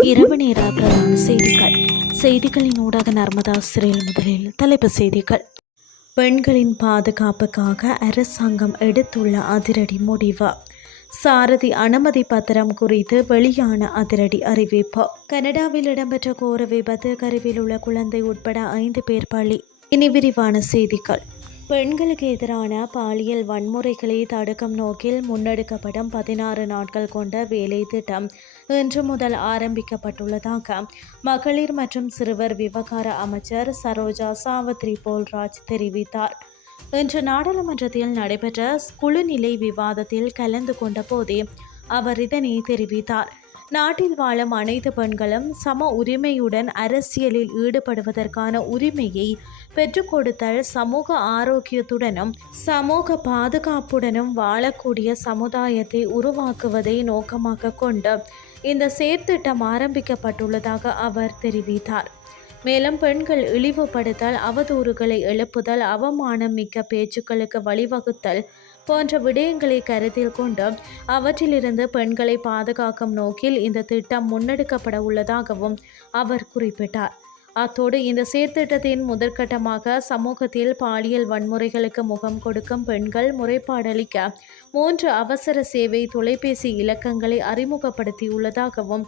இரவு நேர பிரதான செய்திகள். செய்திகளின் ஊடாக நர்மதா சிறையில் முதலில் தலைப்பு செய்திகள். பெண்களின் பாதுகாப்புக்காக அரசாங்கம் எடுத்துள்ள அதிரடி முடிவு. சாரதி அனுமதி பத்திரம் குறித்து வெளியான அதிரடி அறிவிப்பு. கனடாவில் இடம்பெற்ற கோர விபத்து கருவில் உள்ள குழந்தை உட்பட ஐந்து பேர் பலி. இனி விரிவான செய்திகள். பெண்களுக்கு எதிரான பாலியல் வன்முறைகளை தடுக்கும் நோக்கில் முன்னெடுக்கப்படும் பதினாறு நாட்கள் கொண்ட வேலை திட்டம் இன்று முதல் ஆரம்பிக்கப்பட்டுள்ளதாக மகளிர் மற்றும் சிறுவர் விவகார அமைச்சர் சரோஜா சாவத்ரி போல்ராஜ் தெரிவித்தார். இன்று நாடாளுமன்றத்தில் நடைபெற்ற குழுநிலை விவாதத்தில் கலந்து கொண்ட போதே அவர் இதனை தெரிவித்தார். நாட்டில் வாழும் அனைத்து பெண்களும் சம உரிமையுடன் அரசியலில் ஈடுபடுவதற்கான உரிமையை பெற்றுக் கொடுத்தல் சமூக ஆரோக்கியத்துடனும் சமூக பாதுகாப்புடனும் வாழக்கூடிய சமுதாயத்தை உருவாக்குவதை நோக்கமாக கொண்டு இந்த செயற்திட்டம் ஆரம்பிக்கப்பட்டுள்ளதாக அவர் தெரிவித்தார். மேலும் பெண்கள் இழிவுபடுத்தல் அவதூறுகளை எழுப்புதல் அவமானம் மிக்க பேச்சுக்களுக்கு வழிவகுத்தல் போன்ற விடயங்களை கருத்தில் கொண்டு அவற்றிலிருந்து பெண்களை பாதுகாக்கும் நோக்கில் இந்த திட்டம் முன்னெடுக்கப்பட உள்ளதாகவும் அவர் குறிப்பிட்டார். அத்தோடு இந்த சீர்திட்டத்தின் முதற்கட்டமாக சமூகத்தில் பாலியல் வன்முறைகளுக்கு முகம் கொடுக்கும் பெண்கள் முறைப்பாடளிக்க மூன்று அவசர சேவை தொலைபேசி இலக்கங்களை அறிமுகப்படுத்தியுள்ளதாகவும்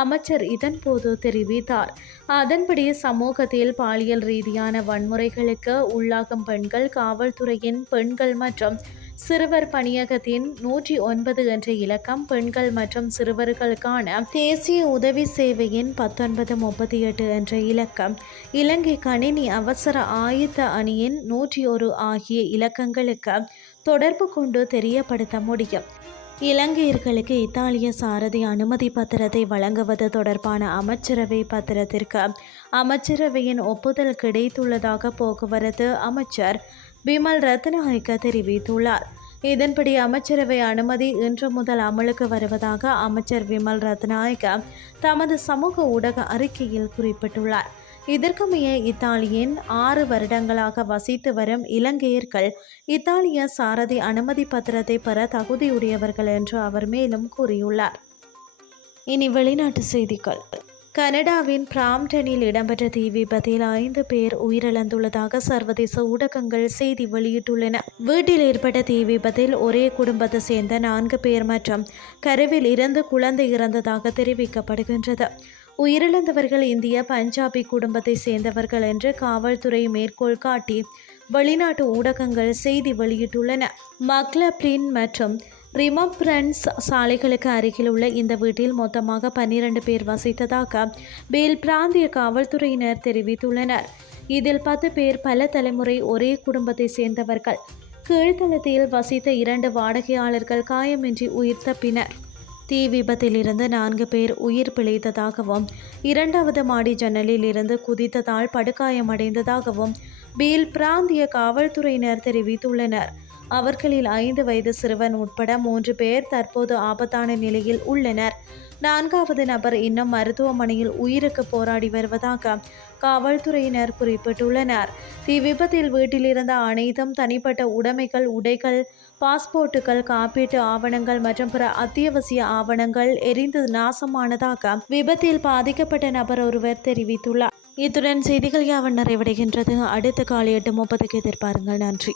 அமைச்சர் இதன்போது தெரிவித்தார். அதன்படி சமூகத்தில் பாலியல் ரீதியான வன்முறைகளுக்கு உள்ளாகும் பெண்கள் காவல்துறையின் பெண்கள் மற்றும் சிறுவர் பணியகத்தின் நூற்றி ஒன்பது என்ற இலக்கம் பெண்கள் மற்றும் சிறுவர்களுக்கான தேசிய உதவி சேவையின் பத்தொன்பது முப்பத்தி எட்டு என்ற இலக்கம். இலங்கை கணினி அவசர ஆயுத அணியின் நூற்றி ஒரு ஆகிய இலக்கங்களுக்கு தொடர்பு கொண்டு தெரியப்படுத்த முடியும். இலங்கையர்களுக்கு இத்தாலிய சாரதி அனுமதி பத்திரத்தை வழங்குவது தொடர்பான அமைச்சரவை பத்திரத்திற்கு அமைச்சரவையின் ஒப்புதல் கிடைத்துள்ளதாக போக்குவரத்து அமைச்சர் பிமல் ரத்நாயக்க தெரிவித்துள்ளார். இதன்படி அமைச்சரவை அனுமதி இன்று முதல் அமலுக்கு வருவதாக அமைச்சர் விமல் ரத்நாயக்க தமது சமூக ஊடக அறிக்கையில் குறிப்பிட்டுள்ளார். இதற்குமைய இத்தாலியின் ஆறு வருடங்களாக வசித்து வரும் இலங்கையர்கள் இத்தாலிய சாரதி அனுமதி பத்திரத்தை பெற தகுதியுடையவர்கள் என்று அவர் மேலும் கூறியுள்ளார். இனி வெளிநாட்டு செய்திகள். கனடாவின் பிராம்டனில் இடம்பெற்ற தீ விபத்தில் ஐந்து பேர் உயிரிழந்துள்ளதாக சர்வதேச ஊடகங்கள் செய்தி வெளியிட்டுள்ளன. வீட்டில் ஏற்பட்ட தீ விபத்தில் ஒரே குடும்பத்தை சேர்ந்த நான்கு பேர் மற்றும் கருவில் இருந்து குழந்தை இறந்ததாக தெரிவிக்கப்படுகின்றது. உயிரிழந்தவர்கள் இந்திய பஞ்சாபி குடும்பத்தை சேர்ந்தவர்கள் என்று காவல்துறை மேற்கோள் காட்டி வெளிநாட்டு ஊடகங்கள் செய்தி வெளியிட்டுள்ளன. மக்லப்ளின் மற்றும் ரிமப்ரன்ஸ் சாலைகளுக்கு அருகில் உள்ள இந்த வீட்டில் மொத்தமாக பன்னிரண்டு பேர் வசித்ததாக பேல் பிராந்திய காவல்துறையினர் தெரிவித்துள்ளனர். இதில் பத்து பேர் பல தலைமுறை ஒரே குடும்பத்தை சேர்ந்தவர்கள். கீழ்த்தளத்தில் வசித்த இரண்டு வாடகையாளர்கள் காயமின்றி உயிர் தப்பினர். தீ விபத்தில் இருந்து நான்கு பேர் உயிர் பிழைத்ததாகவும் இரண்டாவது மாடி ஜன்னலில் இருந்து குதித்ததால் படுகாயமடைந்ததாகவும் பீல் பிராந்திய காவல்துறையினர் தெரிவித்துள்ளனர். அவர்களில் ஐந்து வயது சிறுவன் உட்பட மூன்று பேர் தற்போது ஆபத்தான நிலையில் உள்ளனர். நான்காவது நபர் இன்னும் மருத்துவமனையில் உயிருக்கு போராடி வருவதாக காவல்துறையினர் குறிப்பிட்டுள்ளனர். தீ விபத்தில் வீட்டில் இருந்த அனைத்தும் தனிப்பட்ட உடைமைகள் உடைகள் பாஸ்போர்ட்டுகள் காப்பீட்டு ஆவணங்கள் மற்றும் பிற அத்தியாவசிய ஆவணங்கள் எரிந்து நாசமானதாக விபத்தில் பாதிக்கப்பட்ட நபர் ஒருவர் தெரிவித்துள்ளார். இத்துடன் செய்திகள் யாவன் நிறைவடைகின்றது. அடுத்த காலை எட்டு முப்பதுக்கு எதிர்பாருங்கள். நன்றி.